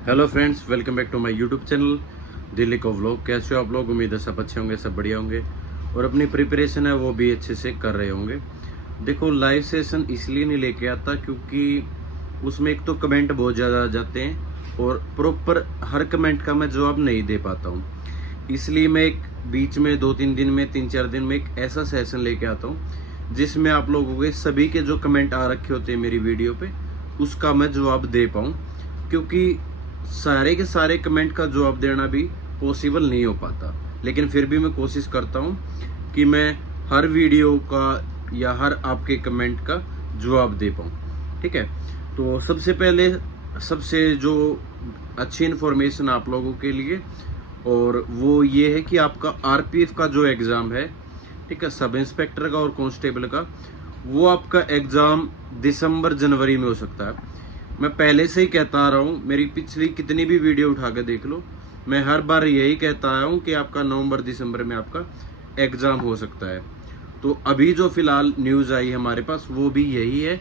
Hello friends, welcome back to my YouTube channel Delhi को vlog. कैसे हो आप लोग? उम्मीद है सब अच्छे होंगे, सब बढ़िया होंगे और अपनी प्रिपरेशन है वो भी अच्छे से कर रहे होंगे। देखो, लाइव सेशन इसलिए नहीं लेके आता क्योंकि उसमें एक तो कमेंट बहुत ज़्यादा आ जाते हैं और प्रॉपर हर कमेंट का मैं जवाब नहीं दे पाता हूँ। इसलिए मैं एक बीच में 2-3 दिन में 3-4 दिन में एक ऐसा सेशन लेके आता हूँ जिसमें आप लोगों के सभी के जो कमेंट आ रखे होते हैं मेरी वीडियो पे उसका मैं जवाब दे पाऊँ, क्योंकि सारे के सारे कमेंट का जवाब देना भी पॉसिबल नहीं हो पाता। लेकिन फिर भी मैं कोशिश करता हूँ कि मैं हर वीडियो का या हर आपके कमेंट का जवाब दे पाऊँ। ठीक है, तो सबसे पहले सबसे जो अच्छी इन्फॉर्मेशन आप लोगों के लिए, और वो ये है कि आपका आरपीएफ का जो एग्ज़ाम है, ठीक है, सब इंस्पेक्टर का और कांस्टेबल का, वो आपका एग्ज़ाम दिसंबर जनवरी में हो सकता है। मैं पहले से ही कहता आ रहा हूँ, मेरी पिछली कितनी भी वीडियो उठा के देख लो, मैं हर बार यही कहता आया हूँ कि आपका नवंबर दिसंबर में आपका एग्ज़ाम हो सकता है। तो अभी जो फिलहाल न्यूज़ आई हमारे पास वो भी यही है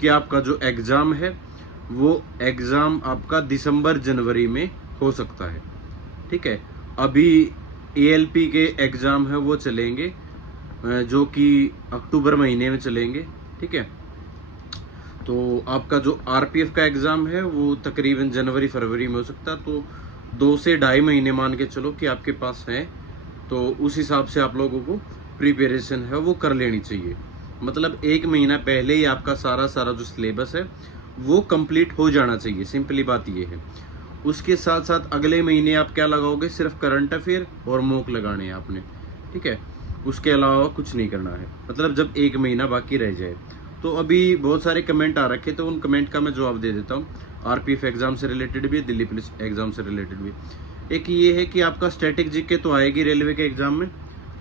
कि आपका जो एग्ज़ाम है वो एग्ज़ाम आपका दिसंबर जनवरी में हो सकता है। ठीक है, अभी एएलपी के एग्ज़ाम है वो चलेंगे जो कि अक्टूबर महीने में चलेंगे। ठीक है, तो आपका जो आरपीएफ का एग्ज़ाम है वो तकरीबन जनवरी फरवरी में हो सकता है। तो 2 से ढाई महीने मान के चलो कि आपके पास है, तो उस हिसाब से आप लोगों को प्रिपरेशन है वो कर लेनी चाहिए। मतलब 1 महीना पहले ही आपका सारा सारा जो सिलेबस है वो कंप्लीट हो जाना चाहिए। सिंपली बात ये है। उसके साथ साथ अगले महीने आप क्या लगाओगे? सिर्फ करंट अफेयर और मॉक लगाने हैं आपने। ठीक है, उसके अलावा कुछ नहीं करना है। मतलब जब 1 महीना बाकी रह जाए, तो अभी बहुत सारे कमेंट आ रखे, तो उन कमेंट का मैं जवाब दे देता हूँ। आरपीएफ एग्जाम से रिलेटेड भी, दिल्ली पुलिस एग्जाम से रिलेटेड भी। एक ये है कि आपका स्टैटिक जीके तो आएगी रेलवे के एग्जाम में।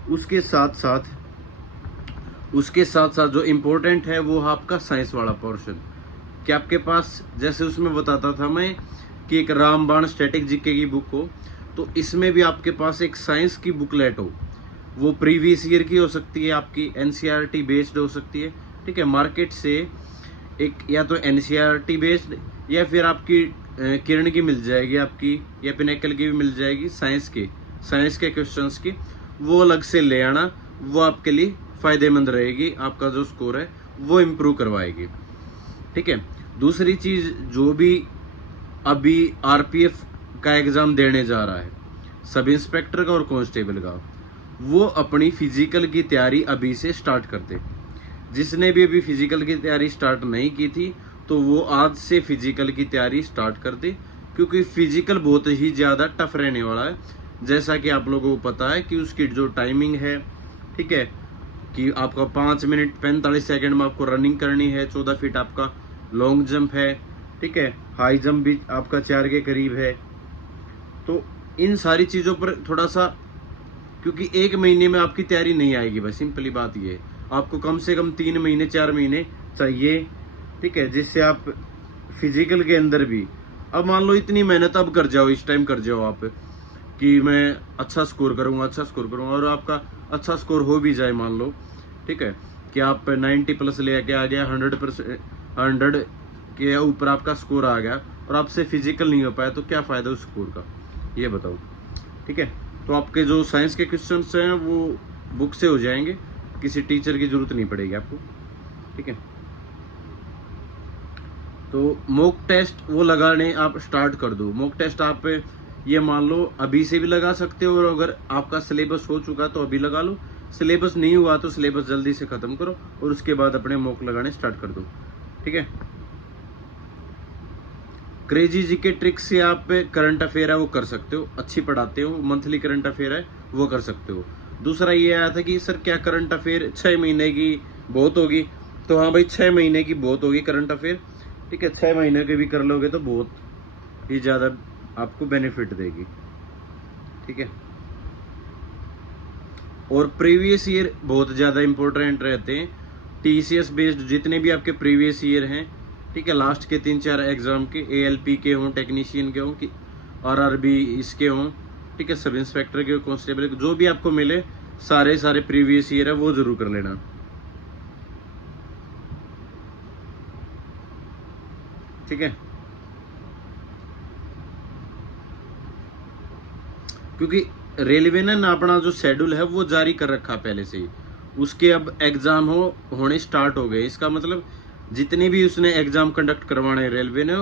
उसके साथ साथ जो इम्पोर्टेंट है वो है आपका साइंस वाला पोर्शन। कि आपके पास, जैसे उसमें बताता था मैं कि एक रामबाण स्टैटिक जीके की बुक हो, तो इसमें भी आपके पास एक साइंस की बुकलेट हो। वो प्रीवियस ईयर की हो सकती है, आपकी एनसीईआरटी बेस्ड हो सकती है। ठीक है, मार्केट से एक या तो एनसीईआरटी बेस्ड या फिर आपकी किरण की मिल जाएगी आपकी, या पिनेकल की भी मिल जाएगी साइंस के क्वेश्चंस की। वो अलग से ले आना, वो आपके लिए फ़ायदेमंद रहेगी। आपका जो स्कोर है वो इम्प्रूव करवाएगी। ठीक है, दूसरी चीज़ जो भी अभी आरपीएफ का एग्ज़ाम देने जा रहा है, सब इंस्पेक्टर का और कांस्टेबल का, वो अपनी फिजिकल की तैयारी अभी से स्टार्ट कर दे। जिसने भी अभी फिजिकल की तैयारी स्टार्ट नहीं की थी, तो वो आज से फिजिकल की तैयारी स्टार्ट कर दे, क्योंकि फिजिकल बहुत ही ज़्यादा टफ रहने वाला है। जैसा कि आप लोगों को पता है कि उसकी जो टाइमिंग है, ठीक है, कि आपका 5 मिनट 45 सेकंड में आपको रनिंग करनी है। 14 फीट आपका लॉन्ग जंप है। ठीक है, हाई जंप भी आपका 4 के करीब है। तो इन सारी चीज़ों पर थोड़ा सा, क्योंकि 1 महीने में आपकी तैयारी नहीं आएगी। बस सिंपली बात ये है, आपको कम से कम 3 महीने 4 महीने चाहिए। ठीक है, जिससे आप फिजिकल के अंदर भी, अब मान लो इतनी मेहनत अब कर जाओ, इस टाइम कर जाओ आप कि मैं अच्छा स्कोर करूंगा, और आपका अच्छा स्कोर हो भी जाए, मान लो, ठीक है, कि आप 90+ लेके आ गया, 100%, 100 के ऊपर आपका स्कोर आ गया और आपसे फिजिकल नहीं हो पाया, तो क्या फ़ायदा उस स्कोर का, ये बताओ। ठीक है, तो आपके जो साइंस के क्वेश्चंस हैं वो बुक से हो जाएंगे, किसी टीचर की ज़रूरत नहीं पड़ेगी आपको। ठीक है, तो मॉक टेस्ट वो लगाने आप स्टार्ट कर दो। मॉक टेस्ट आप ये मान लो अभी से भी लगा सकते हो, और अगर आपका सिलेबस हो चुका तो अभी लगा लो। सिलेबस नहीं हुआ तो सिलेबस जल्दी से ख़त्म करो और उसके बाद अपने मॉक लगाने स्टार्ट कर दो। ठीक है, क्रेजी जी के ट्रिक से आप करंट अफेयर है वो कर सकते हो, अच्छी पढ़ाते हो, मंथली करंट अफेयर है वो कर सकते हो। दूसरा ये आया था कि सर क्या करंट अफेयर 6 महीने की बहुत होगी? तो हाँ भाई, 6 महीने की बहुत होगी करंट अफेयर। ठीक है, 6 महीने के भी कर लोगे तो बहुत ही ज़्यादा आपको बेनिफिट देगी। ठीक है, और प्रीवियस ईयर बहुत ज़्यादा इंपॉर्टेंट रहते हैं। टीसीएस बेस्ड जितने भी आपके प्रीवियस ईयर हैं, ठीक है, लास्ट के 3-4 एग्जाम के, एएलपी के हों, टेक्नीशियन के हों, कि आरआरबी इसके हों, ठीक है, सब इंस्पेक्टर के, कांस्टेबल के, जो भी आपको मिले, सारे सारे प्रीवियस ईयर है वो जरूर कर लेना। ठीक है, क्योंकि रेलवे ने ना अपना जो शेड्यूल है वो जारी कर रखा पहले से ही, उसके अब एग्जाम होने स्टार्ट हो गए। इसका मतलब जितने भी उसने एग्जाम कंडक्ट करवाने रेलवे ने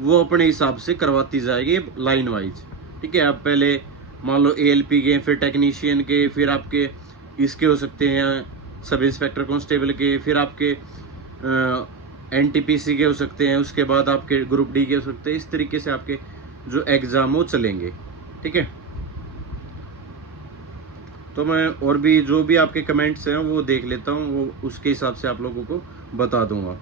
वो अपने हिसाब से करवाती जाएगी लाइन वाइज। ठीक है, आप पहले मान लो ALP के, फिर टेक्नीशियन के, फिर आपके इसके हो सकते हैं सब इंस्पेक्टर कांस्टेबल के, फिर आपके NTPC के हो सकते हैं, उसके बाद आपके ग्रुप D के हो सकते हैं। इस तरीके से आपके जो एग्जाम वो चलेंगे। ठीक है, तो मैं और भी जो भी आपके कमेंट्स हैं वो देख लेता हूँ, वो उसके हिसाब से आप लोगों को बता दूंगा।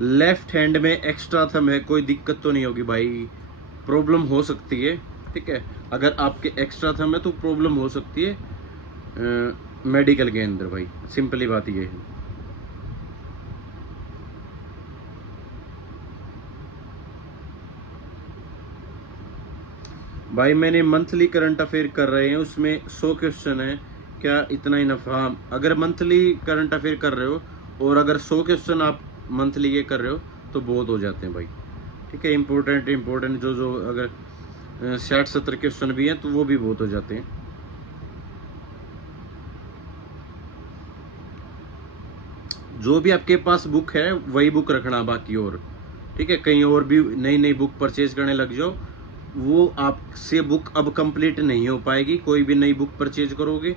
लेफ्ट हैंड में एक्स्ट्रा थंब है, कोई दिक्कत तो नहीं होगी भाई, प्रॉब्लम हो सकती है। ठीक है, अगर आपके एक्स्ट्रा थंब है तो प्रॉब्लम हो सकती है मेडिकल के अंदर भाई, सिंपली बात ये है। भाई मैंने मंथली करंट अफेयर कर रहे हैं, उसमें 100 क्वेश्चन है, क्या इतना ही नफा? अगर मंथली करंट अफेयर कर रहे हो और अगर 100 क्वेश्चन आप मंथली ये कर रहे हो तो बहुत हो जाते हैं भाई। ठीक है, इम्पोर्टेंट जो अगर 60-70 क्वेश्चन भी हैं तो वो भी बहुत हो जाते हैं। जो भी आपके पास बुक है वही बुक रखना बाकी और। ठीक है, कहीं और भी नई बुक परचेज करने लग जाओ, वो आपसे बुक अब कंप्लीट नहीं हो पाएगी। कोई भी नई बुक परचेज करोगे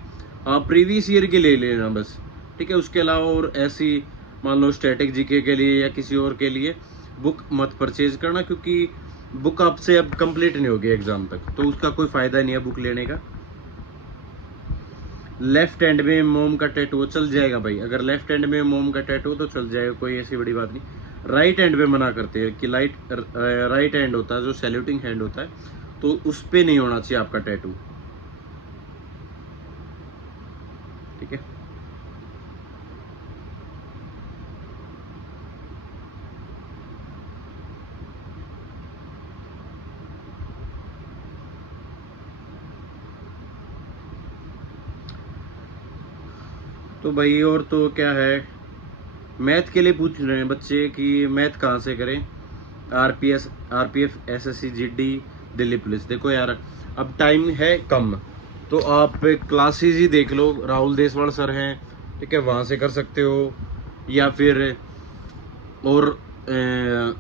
आप प्रीवियस ईयर की ले लेना बस। ठीक है, उसके अलावा और ऐसी मान लो स्टैटिक जीके के लिए या किसी और के लिए बुक मत परचेज करना, क्योंकि बुक आपसे अब कंप्लीट नहीं होगी एग्जाम तक, तो उसका कोई फायदा नहीं है बुक लेने का। लेफ्ट हैंड में मोम का टैटू चल जाएगा भाई, अगर लेफ्ट हैंड में मोम का टैटू तो चल जाएगा, कोई ऐसी बड़ी बात नहीं। राइट हैंड में मना करते हैं कि राइट हैंड होता है जो सैल्यूटिंग हैंड होता है, तो उस पे नहीं होना चाहिए आपका टैटू। ठीक है, तो भाई और तो क्या है, मैथ के लिए पूछ रहे हैं बच्चे कि मैथ कहाँ से करें, RPF SSC GD Delhi police. देखो यार, अब टाइम है कम, तो आप क्लासेस ही देख लो, राहुल देसवाल सर हैं, ठीक है, वहाँ से कर सकते हो, या फिर और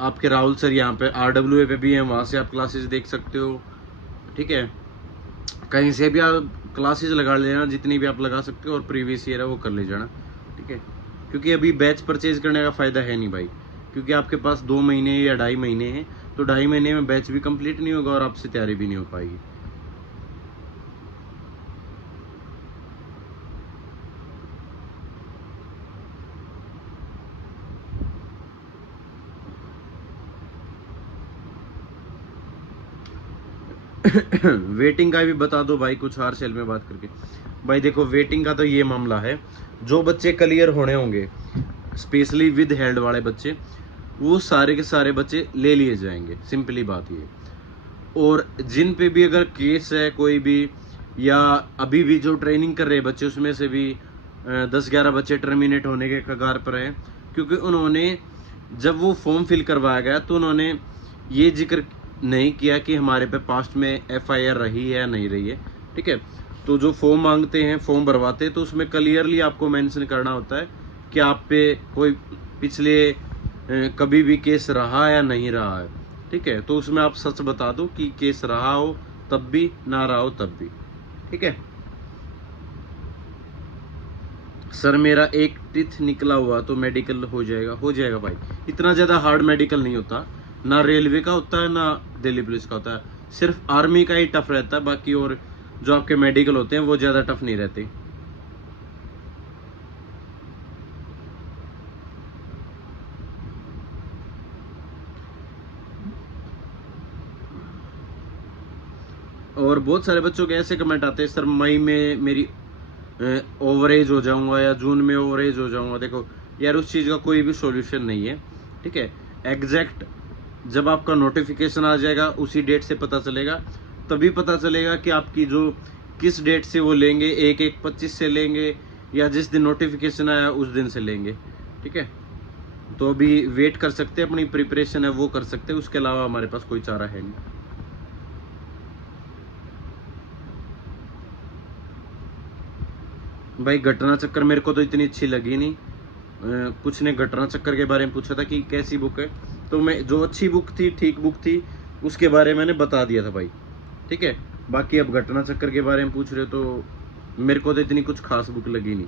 आपके राहुल सर यहाँ पे RWA पे भी हैं, वहाँ से आप क्लासेस देख सकते हो। ठीक है, कहीं से भी आप क्लासेस लगा लेना, जितनी भी आप लगा सकते हो, और प्रीवियस ईयर है वो कर ले जाना। ठीक है, क्योंकि अभी बैच परचेज करने का फ़ायदा है नहीं भाई, क्योंकि आपके पास 2 महीने या 2.5 महीने हैं, तो 2.5 महीने में बैच भी कंप्लीट नहीं होगा और आपसे तैयारी भी नहीं हो पाएगी। वेटिंग का भी बता दो भाई कुछ, हार सेल में बात करके। भाई देखो, वेटिंग का तो ये मामला है, जो बच्चे क्लियर होने होंगे स्पेशली विद हेल्ड वाले बच्चे, वो सारे के सारे बच्चे ले लिए जाएंगे, सिंपली बात ये। और जिन पे भी अगर केस है कोई भी, या अभी भी जो ट्रेनिंग कर रहे बच्चे, उसमें से भी 10-11 बच्चे टर्मिनेट होने के कगार पर हैं, क्योंकि उन्होंने जब वो फॉर्म फिल करवाया गया तो उन्होंने ये जिक्र नहीं किया कि हमारे पे पास्ट में FIR रही है या नहीं रही है। ठीक है, तो जो फॉर्म मांगते हैं, फॉर्म भरवाते हैं, तो उसमें क्लियरली आपको मेंशन करना होता है कि आप पे कोई पिछले कभी भी केस रहा या नहीं रहा है। ठीक है, तो उसमें आप सच बता दो कि केस रहा हो तब भी, ना रहा हो तब भी। ठीक है, सर मेरा एक टीथ निकला हुआ तो मेडिकल हो जाएगा भाई, इतना ज़्यादा हार्ड मेडिकल नहीं होता, ना रेलवे का होता है ना दिल्ली पुलिस का होता है, सिर्फ आर्मी का ही टफ रहता है, बाकी और जो आपके मेडिकल होते हैं वो ज़्यादा टफ नहीं रहते। और बहुत सारे बच्चों के ऐसे कमेंट आते हैं, सर मई में मेरी ओवरेज हो जाऊंगा या जून में ओवरेज हो जाऊंगा। देखो यार, उस चीज़ का कोई भी सॉल्यूशन नहीं है। ठीक है, एग्जैक्ट जब आपका नोटिफिकेशन आ जाएगा उसी डेट से पता चलेगा, तभी पता चलेगा कि आपकी जो किस डेट से वो लेंगे, 1/1/25 से लेंगे या जिस दिन नोटिफिकेशन आया उस दिन से लेंगे। ठीक है, तो अभी वेट कर सकते हैं, अपनी प्रिपरेशन है वो कर सकते हैं, उसके अलावा हमारे पास कोई चारा है नहीं। भाई घटना चक्कर मेरे को तो इतनी अच्छी लगी नहीं। कुछ ने घटना चक्कर के बारे में पूछा था कि कैसी बुक है, तो मैं जो अच्छी बुक थी, ठीक बुक थी, उसके बारे में मैंने बता दिया था भाई, ठीक है। बाकी अब घटना चक्कर के बारे में पूछ रहे हो तो मेरे को तो इतनी कुछ खास बुक लगी नहीं।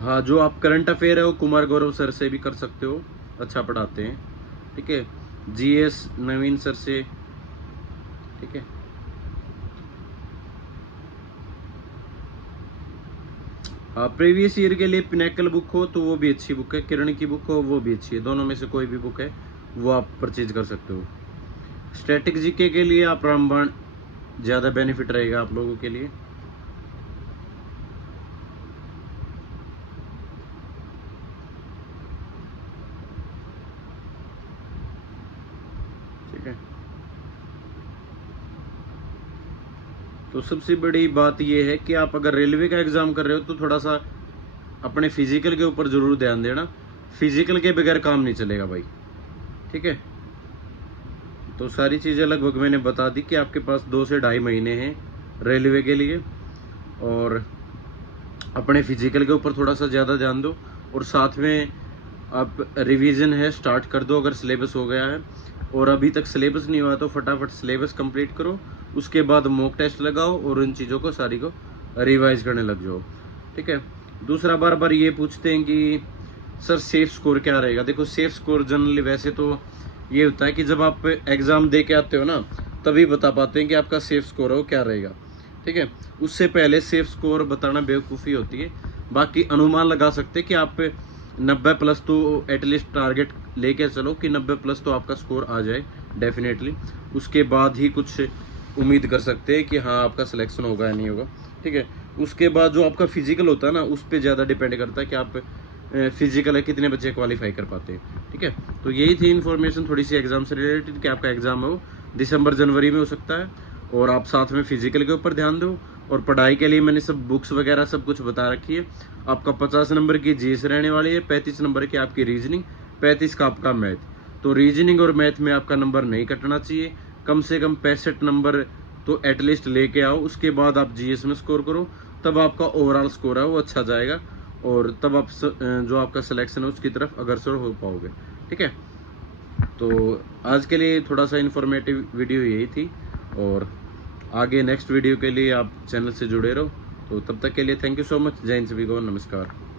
हाँ, जो आप करंट अफेयर है वो कुमार गौरव सर से भी कर सकते हो, अच्छा पढ़ाते हैं, ठीक है। जीएस नवीन सर से, ठीक है। हाँ, प्रीवियस ईयर के लिए पिनेकल बुक हो तो वो भी अच्छी बुक है, किरण की बुक हो वो भी अच्छी है, दोनों में से कोई भी बुक है वो आप परचेज कर सकते हो। स्टैटिक जीके के लिए आप रामबाण ज़्यादा बेनिफिट रहेगा आप लोगों के लिए। ठीक है, तो सबसे बड़ी बात ये है कि आप अगर रेलवे का एग्ज़ाम कर रहे हो तो थोड़ा सा अपने फिजिकल के ऊपर ज़रूर ध्यान देना, फिजिकल के बगैर काम नहीं चलेगा भाई, ठीक है। तो सारी चीज़ें लगभग मैंने बता दी कि आपके पास 2 से ढाई महीने हैं रेलवे के लिए, और अपने फिजिकल के ऊपर थोड़ा सा ज़्यादा ध्यान दो, और साथ में आप रिवीजन है स्टार्ट कर दो अगर सिलेबस हो गया है, और अभी तक सिलेबस नहीं हुआ तो फटाफट सिलेबस कंप्लीट करो, उसके बाद मॉक टेस्ट लगाओ और उन चीज़ों को सारी को रिवाइज करने लग जाओ, ठीक है। दूसरा, बार बार ये पूछते हैं कि सर सेफ स्कोर क्या रहेगा। देखो, सेफ स्कोर जनरली वैसे तो ये होता है कि जब आप एग्ज़ाम दे के आते हो ना, तभी बता पाते हैं कि आपका सेफ स्कोर है वो क्या रहेगा, ठीक है। उससे पहले सेफ स्कोर बताना बेवकूफ़ी होती है। बाकी अनुमान लगा सकते हैं कि आप 90 प्लस तो एटलीस्ट टारगेट लेके चलो कि 90 प्लस तो आपका स्कोर आ जाए डेफिनेटली, उसके बाद ही कुछ उम्मीद कर सकते हैं कि हाँ आपका सिलेक्शन होगा या नहीं होगा, ठीक है। उसके बाद जो आपका फिजिकल होता है ना, उस पर ज़्यादा डिपेंड करता है कि आप फिजिकल है कितने बच्चे क्वालिफाई कर पाते हैं, ठीक है। तो यही थी इन्फॉर्मेशन थोड़ी सी एग्जाम से रिलेटेड कि आपका एग्जाम है वो दिसंबर जनवरी में हो सकता है, और आप साथ में फिजिकल के ऊपर ध्यान दो। और पढ़ाई के लिए मैंने सब बुक्स वगैरह सब कुछ बता रखी है। आपका 50 नंबर की जीएस रहने वाली है, 35 नंबर की आपकी रीजनिंग, 35 का आपका मैथ। तो रीजनिंग और मैथ में आपका नंबर नहीं कटना चाहिए, कम से कम 65 नंबर तो एटलीस्ट लेके आओ। उसके बाद आप जीएस में स्कोर करो, तब आपका ओवरऑल स्कोर है वो अच्छा जाएगा, और तब आप जो आपका सिलेक्शन है उसकी तरफ अग्रसर हो पाओगे, ठीक है। तो आज के लिए थोड़ा सा इन्फॉर्मेटिव वीडियो यही थी, और आगे नेक्स्ट वीडियो के लिए आप चैनल से जुड़े रहो। तो तब तक के लिए थैंक यू सो मच। जय हिंद सभी को, नमस्कार।